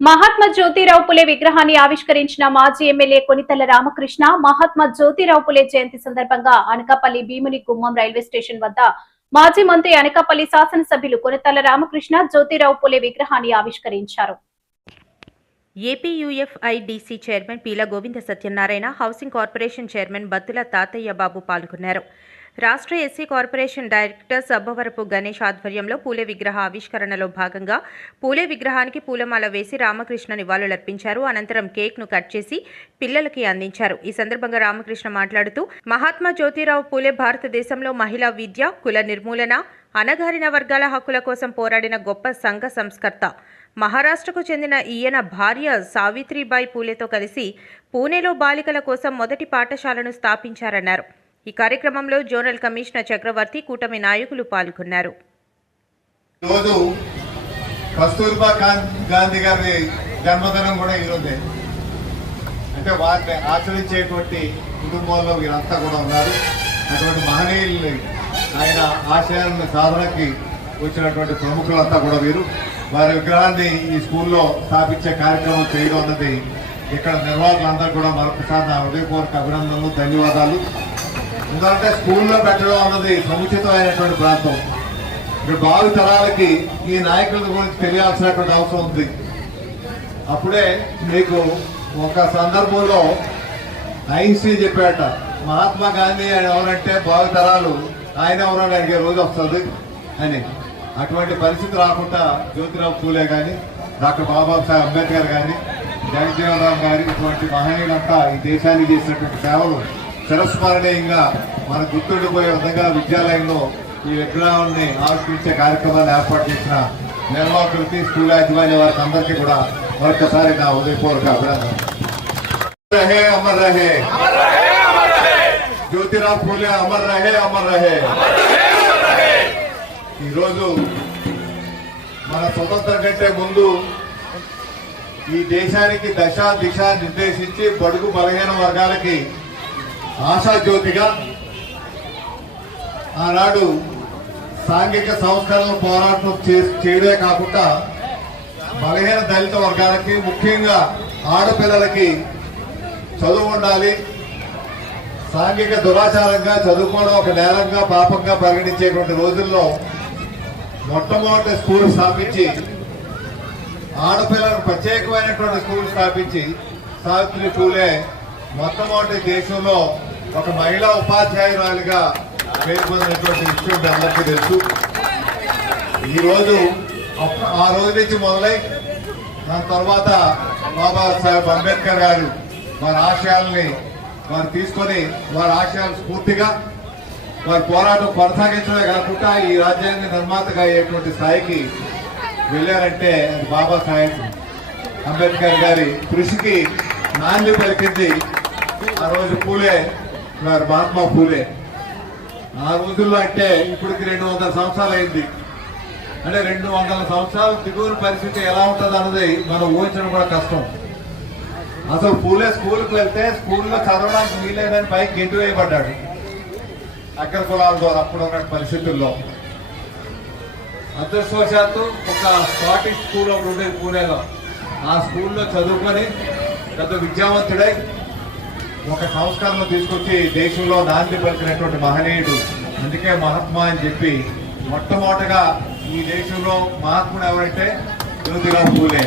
మహాత్మా జ్యోతిరావు పులే విగ్రహాన్ని ఆవిష్కరించిన మాజీ ఎమ్మెల్యే కొనితెల రామకృష్ణ మహాత్మా జ్యోతిరావు పులే జయంతి సందర్భంగా అనకాపల్లి భీముని గుమ్మం రైల్వే స్టేషన్ వద్ద మాజీ మంత్రి అనకాపల్లి శాసనసభ్యులు కొనితెల రామకృష్ణ జ్యోతిరావు పులే విగ్రహాన్ని ఆవిష్కరించారు. APUFIDC chairman Peela Govinda Satyanarayana, housing corporation chairman Battula Tatayya Babu పాల్గొన్నారు. రాష్ట్ర SC corporation director Sabbavarapu Ganesh ఆధ్వర్యంలో పూలే విగ్రహ ఆవిష్కరణలో భాగంగా పూలే విగ్రహానికి పూలమాల వేసి రామకృష్ణ నివాళులర్పించారు. అనంతరం కేక్ను కట్ చేసి పిల్లలకి అందించారు. ఈ సందర్భంగా రామకృష్ణ మాట్లాడుతూ, మహాత్మా జ్యోతిరావు పూలే భారతదేశంలో మహిళా విద్య, కుల నిర్మూలన, అణగారిన వర్గాల హక్కుల కోసం పోరాడిన గొప్ప సంఘ సంస్కర్త. మహారాష్ట్రకు చెందిన ఈయన భార్య సావిత్రిబాయి పూలేతో కలిసి పూణేలో బాలికల కోసం మొదటి పాఠశాలను స్థాపించారన్నారు. ఈ కార్యక్రమంలో జోనల్ కమిషనర్ చక్రవర్తి, కూటమి నాయకులు పాల్గొన్నారు. రోజు కస్తూర్బా గాంధీ గారి జన్మదినం కూడా ఈరోజే. అంటే వారిని ఆచరించేటువంటి కుటుంబంలో వీరంతా కూడా ఉన్నారు. అటువంటి మహనీయుల్ని, ఆయన ఆశయాలను సాధనకి వచ్చినటువంటి ప్రముఖులంతా కూడా వీరు. వారి విగ్రహాన్ని ఈ స్కూల్లో స్థాపించే కార్యక్రమం చేయడం అన్నది ఇక్కడ నిర్వాహకులందరూ కూడా మరొకసారి నా హృదయపూర్వక అభినందనలు, ధన్యవాదాలు. ఎందుకంటే స్కూల్లో పెట్టడం అన్నది సముచితమైనటువంటి ప్రాంతం. ఇక్కడ భావి తరాలకి ఈ నాయకుల గురించి తెలియాల్సినటువంటి అవసరం ఉంది. అప్పుడే మీకు ఒక సందర్భంలో ఐన్స్టీ చెప్పాట, మహాత్మా గాంధీ ఆయన ఎవరంటే భావి తరాలు ఆయన ఎవరని అడిగే రోజు వస్తుంది అని. అటువంటి పరిస్థితి రాకుండా జ్యోతిరావు పూలే కానీ, డాక్టర్ బాబాసాహెబ్ అంబేద్కర్ కానీ, జగజ్జీవన్ రామ్ గారి ఇటువంటి మహనీయులంతా ఈ దేశానికి చేసినటువంటి సేవలు చిరస్మరణీయంగా మనకు గుర్తుండిపోయే విధంగా విద్యాలయంలో ఈ విగ్రహాన్ని ఆవిష్కరించే కార్యక్రమాన్ని ఏర్పాటు చేసిన నిర్వాహకులకి, స్కూల్ యాజమాన్య వారికి అందరికీ కూడా మరొకసారి నా హృదయపూర్వక అభినందన. రహే అమర్ రహే, జ్యోతిరావు పూలే అమర్ రహే, అమర్ రహే. ఈరోజు మన స్వతంత్రం కంటే ముందు ఈ దేశానికి దశ దిశ నిర్దేశించి బడుగు బలహీన వర్గాలకి ఆశాజ్యోతిగా ఆనాడు సాంఘిక సంస్కరణల పోరాటం చేయడమే కాకుండా బలహీన దళిత వర్గాలకి, ముఖ్యంగా ఆడపిల్లలకి చదువు ఉండాలి, సాంఘిక దురాచారంగా చదువుకోవడం ఒక నేరంగా, పాపంగా పరిగణించేటువంటి రోజుల్లో మొట్టమొదటి స్కూల్ స్థాపించి, ఆడపిల్లలకు ప్రత్యేకమైనటువంటి స్కూల్ స్థాపించి సావిత్రి పూలే మొట్టమొదటి దేశంలో ఒక మహిళా ఉపాధ్యాయురాలిగా పేరు పొందినటువంటి విషయం అందరికీ తెలుసు. ఈరోజు ఆ రోజు నుంచి మొదలై దాని తర్వాత బాబాసాహెబ్ అంబేద్కర్ గారు వారి ఆశయాల్ని వారు తీసుకొని వారి ఆశయాలు స్ఫూర్తిగా వారి పోరాటం కొనసాగించడమే కాకుండా ఈ రాజ్యాంగ నిర్మాతగా అయ్యేటువంటి స్థాయికి వెళ్ళారంటే అది బాబాసాహెబ్ అంబేద్కర్ గారి కృషికి నాంది పలికింది ఆ రోజు పూలే, వారి మహాత్మా పూలే. ఆ రోజుల్లో అంటే ఇప్పటికి 200 సంవత్సరాలు అయింది. అంటే 200 సంవత్సరాలు దిగువన పరిస్థితి ఎలా ఉంటుంది అన్నది మనం ఊహించడం కూడా కష్టం. అసలు పూలే స్కూల్కి వెళ్తే స్కూల్లో చదవడానికి వీలేదని పైకి గెంటు వేయబడ్డాడు అగ్ర కులాల ద్వారా అప్పుడు ఉన్న పరిస్థితుల్లో. అదృష్టవశాత్తు ఒక స్కాటిష్ స్కూల్ ఒకటి ఉండేది పూణేలో. ఆ స్కూల్లో చదువుకొని పెద్ద విద్యావంతుడై ఒక సంస్కరణ తీసుకొచ్చి దేశంలో నాంది పలికినటువంటి మహనీయుడు. అందుకే మహాత్మా అని చెప్పి మొట్టమొదటగా ఈ దేశంలో మహాత్ముడు ఎవరంటే జ్యోతిరావు పూలే.